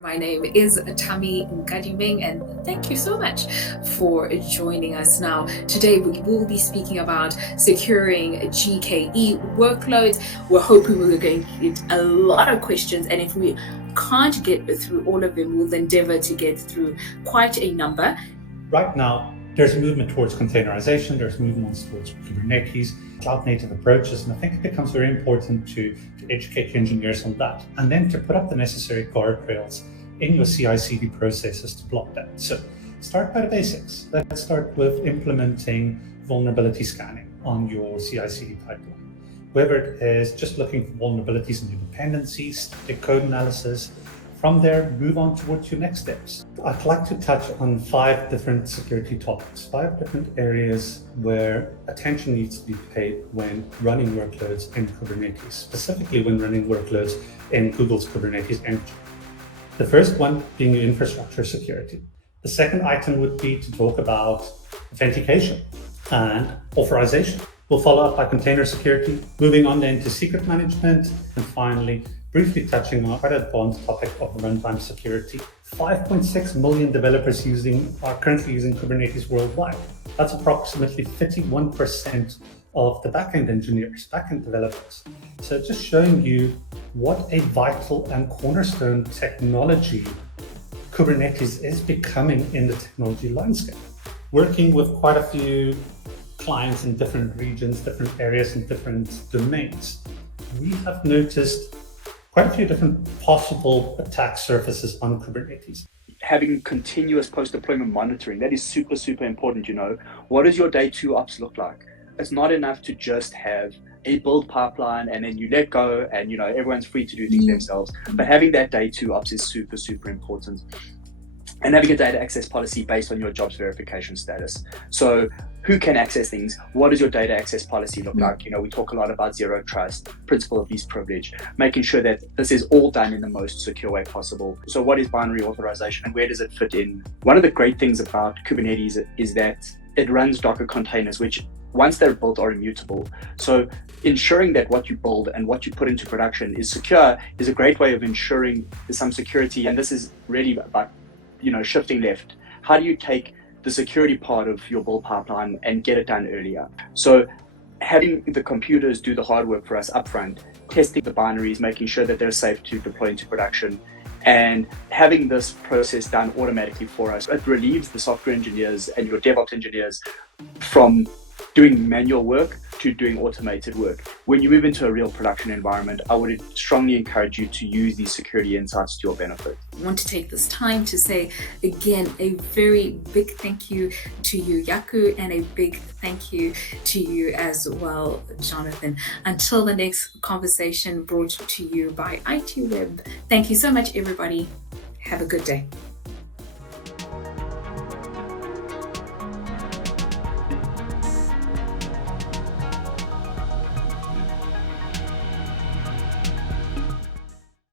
My name is Tami Nkadiming, and thank you so much for joining us now. Today we will be speaking about securing GKE workloads. We're hoping we're going to get a lot of questions, and if we can't get through all of them, we'll endeavor to get through quite a number. Right now, there's a movement towards containerization, there's movements towards Kubernetes, cloud-native approaches, and I think it becomes very important to educate engineers on that, and then to put up the necessary guardrails in your CI/CD processes to block that. So start by the basics. Let's start with implementing vulnerability scanning on your CI/CD pipeline. Whether it is just looking for vulnerabilities in your dependencies, static code analysis. From there, move on towards your next steps. I'd like to touch on 5 different security topics, 5 different areas where attention needs to be paid when running workloads in Kubernetes, specifically when running workloads in Google's Kubernetes Engine. The first one being your infrastructure security. The second item would be to talk about authentication and authorization. We'll follow up by container security, moving on then to secret management, and finally, briefly touching on quite an advanced topic of runtime security. 5.6 million developers are currently using Kubernetes worldwide. That's approximately 51% of the backend engineers, backend developers. So just showing you what a vital and cornerstone technology Kubernetes is becoming in the technology landscape. Working with quite a few clients in different regions, different areas, and different domains, we have noticed quite a few different possible attack surfaces on Kubernetes. Having continuous post-deployment monitoring, that is super, super important. What does your day 2 ops look like? It's not enough to just have a build pipeline and then you let go and everyone's free to do things themselves. But having that day 2 ops is super, super important. And having a data access policy based on your jobs verification status. So who can access things? What does your data access policy look like? We talk a lot about zero trust, principle of least privilege, making sure that this is all done in the most secure way possible. So what is binary authorization and where does it fit in? One of the great things about Kubernetes is that it runs Docker containers, which once they're built are immutable. So ensuring that what you build and what you put into production is secure is a great way of ensuring some security. And this is really about shifting left. How do you take the security part of your build pipeline and get it done earlier? So having the computers do the hard work for us upfront, testing the binaries, making sure that they're safe to deploy into production, and having this process done automatically for us, it relieves the software engineers and your DevOps engineers from doing manual work to doing automated work. When you move into a real production environment, I would strongly encourage you to use these security insights to your benefit. I want to take this time to say again a very big thank you to you, Yaku, and a big thank you to you as well, Jonathan. Until the next conversation brought to you by ITWeb. Thank you so much, everybody. Have a good day.